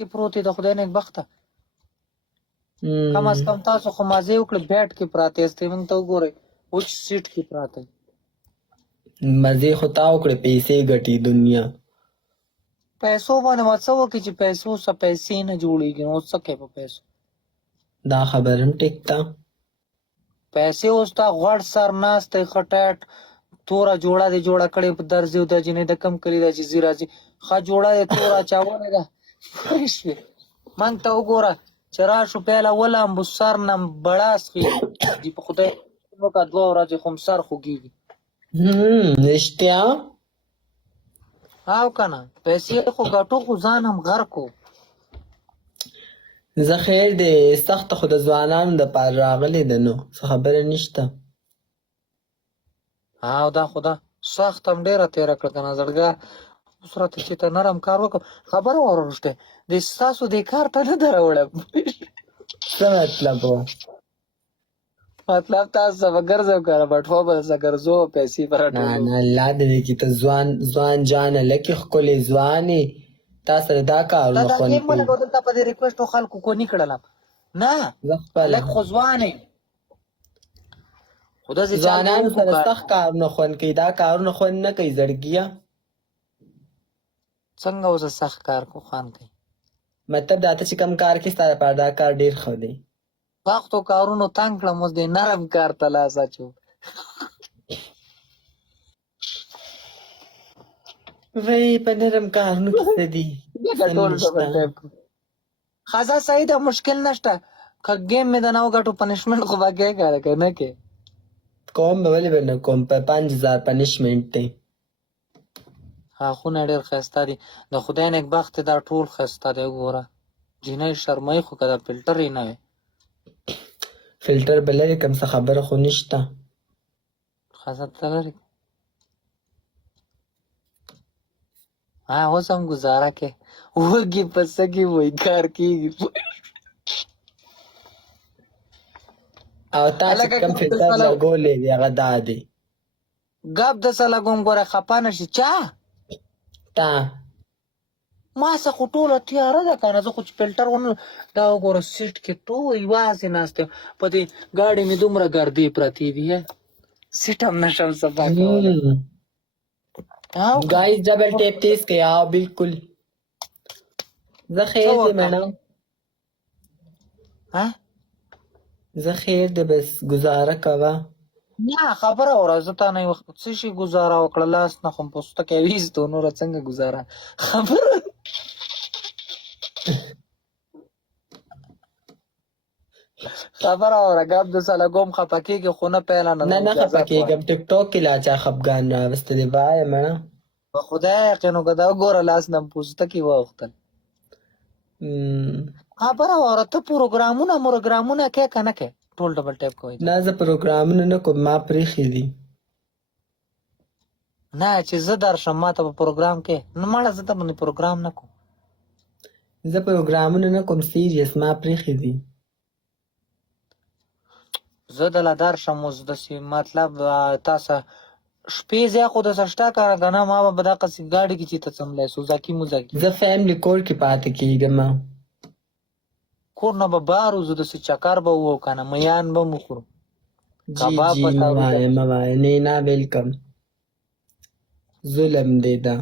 کې پروت دی د خدای نیک بخته کم از کم تاسو خو مازې وکړه بیټ کې پراته یاستئ موږ ته وګورئ اوچ سیټ کې پراته مزې خو تا وکړې پیسې ګټي دنیا پیسو باندې ما څه وکړي چې پیسو څه پیسې نه جوړېږي نو اوس څه کوې په پیسو دا خبر هم ټیک تا پیسې اوس تا غوړ سر ناست دی ښه ټیټ توره جوړه دې جوړه کړې په درځي او د جنې د کم کلي ده چې ځي راځي ښه جوړه دې توره اچولې ده پوه شوې موږ ته وګوره چې راشو پیله ولامبو سر نه بړاس خېږي په خدای وکړه 2 ورځې خو م سر خوږېږي رښتیا او که نه پیسې خو ګټو خو ځان هم غرق و زه خیر دی سخته خو د ځوانانو دپاره راغلې ده نو څه خبره نشته او دا خو ده سخت هم ډېره تېره کړه که نه زړګه اوس راته چې ته نرم کار وکړم خبره واوره رښتیا د ستاسو دې کار ته نه ده راوړم څه مطلب و مطلب تاسو به ګرځم که نه بټوه به درڅه ګرځو پیسې به نه راټولوم نه الله دې وکړي ته ځوان جانه لکې ښکلې ځوانې تا سره دا کارونه دا خوند ګیم کوي ولګو دلته په دې ریکویسټو خلکو کوني کړلم نه زه خپله هلک خو ځوان یې خو داسې چل ځوانانو کوونکو سره کار سخت کارونه خوند کوي دا کارونه خوند نه کوي زړګیه څنګه اوس سخت کار کو خوان کوي مطلب دا ته چې کم کار کې ستا لپاره دا کار ډېر ښه دی سختو کارونو تنګ کړم اوس دې نرم کار ته لاس اچو وای په نرم کارونو کې څه دي څه ټول نشته ډبل ټایپ کو خزا صحیح ده مشکل نشته که گیم مې د نه وګټو پنشمنټ خو به کې کاره که نه کې کوم به ولې به نه کوم په 5000 پنشمنټ دی خونه ډېر ښایسته دي د خدای نیکبخت دا ټول ښایسته دی وګوره جینۍ شرموي خو که دا فلټر یې نه وي فلټر به لرې کم څه خبره خو نشته ښځه ته لرې اوس هم ګزاره کې وږي په سږي وایي کار کېږي او تا چې هلکه کم ګپ فلټر درسره لګولی دی هغه دا دی ګپ درسره لګوم ګوره خفه نه شي چا تا ما څه خو ټوله تیاره ده که نه زه خو چې فلټر ونه دا وګوره سیټ کې ټول یوازې ناست یم په دې ګاډۍ مې دومره ګردې پرتې دي سیټ هم نشم صفا کولی guys double tap तेज किया बिल्कुल ذخير دي मैडम ذخير دي بس گزاره کوا نه خبره اوره زه تا نه وخت څه شي ګزاره وکړه لاس نه خو پوستکی ویستو نوره څنګه ګزاره خبره خبره اوره ګپ درسره لګوم خفه کېږي خو نه پیله نه نه خفه کېږم ټیک ټاک کې لا چا خفګان راوستلی وایه مړه په خدای یقین وکړه دا وګوره لاس نه پوستکي واوښتل خبره واوره ته پروګرامونه کې که نه کې ټول ډبل ټایپ کوئ نه زه پروګرامونه نه کوم ما پرېښي دي نه چې زه درشم ما ته په پروګرام کې نه مړه زه ته باندې پروګرام نه کوم زه پروګرامونه نه کوم سیریس ما پرېښي دي زه دله درشم اوس داسې مطلب تاسو شپې ځای خو داسې شته که نه ما به په دقسې ګاډي کې چې ته څملی سوزاکي موزاکي زه فیملی کور کې پاتې کېږم کور نه به بار وځو داسې چکر به وو که نه میان به مو خورو جی جی مه وایه نه نه ویلکم ظلم دی دا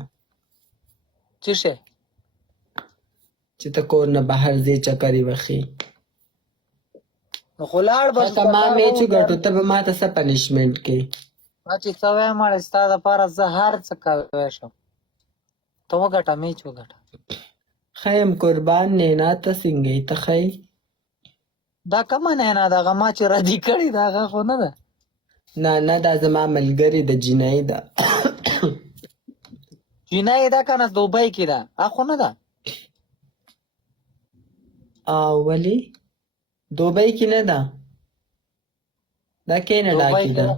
څه شی چې ته کور نه بهر ځې چکر یې وښي نو خو لاړ به که ما میچ وګټو ته به ما ته څه پنشمنټ کې ما چې څه وایم مړه ستا دپاره زه هر څه کولی شم ته وګټه میچ وګټه ښه یم قربان نینا ته څنګه یې ته ښه یې دا کومه نینا ده هغه ما چې ردي کړې ده هغه خو نه ده نه نه دا زما ملګرې د جینۍ ده جینۍ ده که نه دوبۍ کې ده هغه خو نه ده ولې دوبۍ کې نه ده دا کینیډا کې ده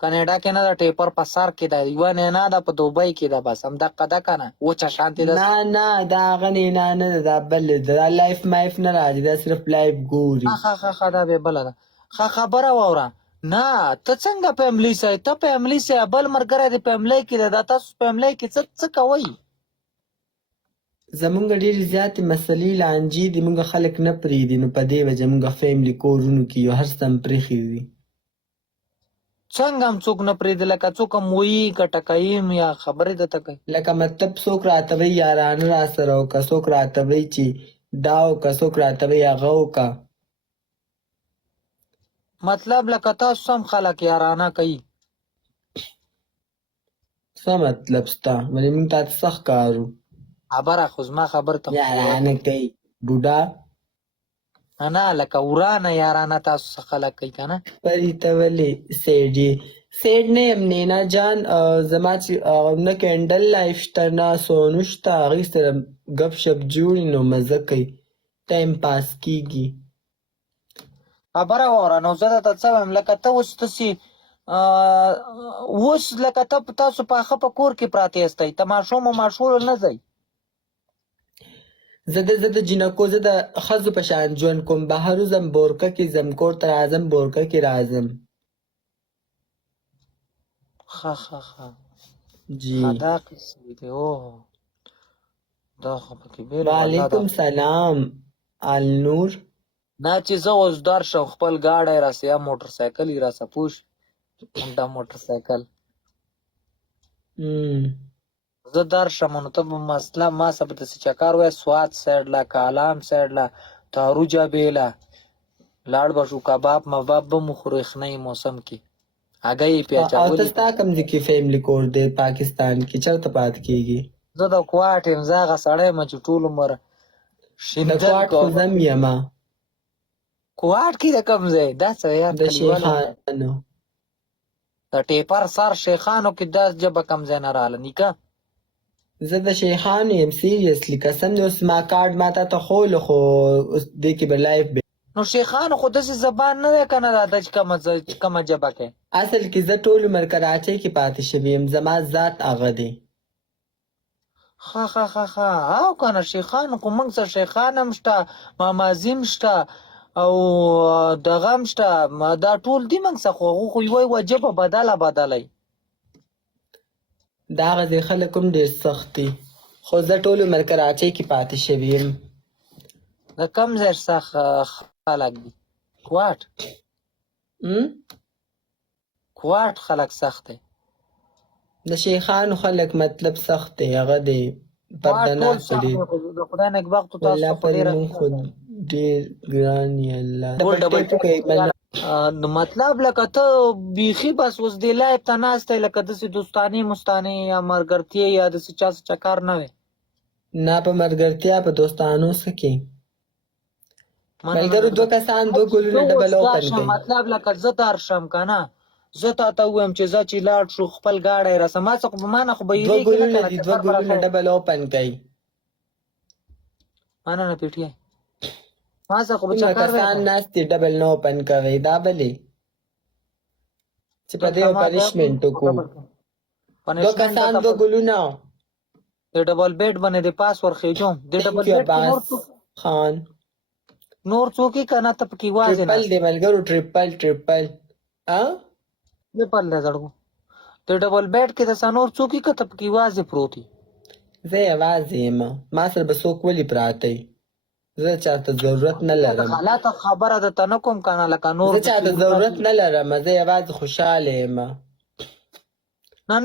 کاناډا کې نه ده ټیپر په سر کې ده یوه نینا ده په دوبۍ کې ده بس همدقه ده که نه وچه شانتې ده نه نه دا هغه نینا نه ده دا بل ده دا لایف مایف نه راځي دا صرف لایف ګوري ښه دا بې بله ده ښه خبره واوره نه ته څنګه فیملی سئ ته فیملی سئ بل ملګری د فیملی کې ده دا تاسو فیملی کې څه کوئ زمونږ ډېرې زیاتې مسلې لانجې دي، مونږ خلک نه پرېږدي، نو په دې وجه مونږ فیملي کورونو کې یو، هر څه هم پرېښي دي. څنګه هم څوک نه پرېږدي، لکه څوک هم وایي که ټکایم یا خبرې درته کوي. لکه مطلب څوک راته وایي یارانه راسره وکړه، څوک راته وایي چې دا وکړه، څوک راته وایي هغه وکړه. مطلب لکه تاسو سم خلک یارانه کوي. څه مطلب ستا؟ ولې مونږ تا ته څه ښکارو؟ خبره خو زما خبره ته یارانه کوي بوډا. نه لکه ورانه یارانه تاسو څه خلک کوي که نه. پرې ته ولې سیډ یې؟ سیډ نه یم نینا جان. زما چې نه کینډل لایف شته نه سونو شته، هغې سره ګپ شپ جوړي نو مزه کوي، ټایم پاس کېږي. خبره واوره نو زه درته څه وایم، لکه ته اوس داسې اوس لکه ته تاسو پاخه په کور کې پراته یاستئ، تماشو مماشو نه ځئ. زه د جنکو زه د ښځو په شان ژوند کوم، بهر وځم بورکه کې ځم، کور ته راځم بورکه کې راځم. ښه ښه ښه جی دا قصې دي. اوه دا خو پکې بېل وعلیکم سلام النور. نه چې زه اوس درشم خپل ګاډی راسه یا موټر سایکل یې راسه پوه شو. دا موټر سایکل زه درشم نو ته به مسله ما څه به داسې چکر وایې سوات سایډ له کالام سایډ له تاروجه بیله لاړ به شو، کباب مباب به مو خورو یخنۍ موسم کې هګۍ یې پې او ته اچولي. ستا کوم ځای کې فیملي کور دی پاکستان کې؟ چېرته پاتې کېږي؟ زه د کوهاټ یم، زه هغه سړی یم چې ټول عمر د شیندل کوهاټ خو زه هم یمه. کوهاټ کې د کوم ځای دا څه یار د شیخانو د ټیپر سر شیخانو کې دا ژبه کم ځای نه راغله نیکه. زه د شیخانو یم سیریسلی قسم دی. اوس ما کارډ ما تا ته ښولو خو اوس دې کې به لایف نو شیخانو خو داسې زبان نه دی که نه راته چې کومه ژبه کې. اصل کې زه ټول عمر کراچۍ کې پاتې شوی یم، زما ذات هغه دی. ښه ښه ښه ښه او که نه شیخانو خو موږ سره شیخان هم شته، مامازیم شته او دغه هم شته، دا ټول دي موږ څخه، خو هغه خو یوه ژبه بدله یي. د هغه ځای خلک هم ډېر سخت دي، خو زه ټول عمر کراچۍ کې پاتې شوی یم. د کوم ځای سخت خلک دي؟ کوهاټ کوهاټ خلک سخت دی. د شیخانو خلک مطلب سخت دی، هغه دی پردناک دی. د خدای نېکبختو تاسو والله خو ډېره پرې مونږ خو ډېر ګران یې الله. نو مطلب لکه ته بیخي بس اوس دې لایف ته ناست یې، لکه داسې دوستانې مستانې یا ملګرتیا یا داسې چا څه چکر نه وی؟ نه په ملګرتیا په دوستانو څه کې ملګرو دوه کسان دوه ګلونه ډبل اوپن کوي. مطلب لکه زه درشم که نه زه تا ته ووایم چې زه چې لاړ شو خپل ګاډی راسه ما څه خو ما نه خو به دوه ګلونه دي، دوه ګلونه ډبل اوپن کوي. مننه پیټیه ما څه خو به دوه چکر کسان ناست دي ډبل نه اوپن کوي، دا بلې چې په دې پنشمنټ وکړو. دوه کسان دوه ګلونه د ډبل بیډ باندې د پاس ورخېجوم د ډبل بیډ خان نور څوک یې که نه ته پکې واضح ټریپل دی ملګرو، ټریپل ټریپل ټریپل دی زړګو د ډبل بیډ کې د نور څوک یې که ته پکې واضح پروت یې. زه یوازې یم، ما سره به څوک ولې پراته یي؟ زه چاته ضرورت نه لرم. غلطه خبره درته نه کوم که نه لکه نور زه چاته ضرورت نه لرم، زه یوازې خوشحاله یم.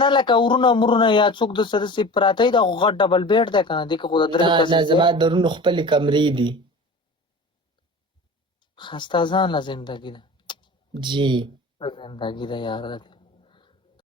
نه لکه ورونه مرونه یا څوک درسره داسې پراته یي دا خو غټ ډبل بیډ دی که نه دې کې خو د درې نه زما درونو خپلې کمرې دي. خسته ځان له زندګي ده جی زندګي ده یار ده.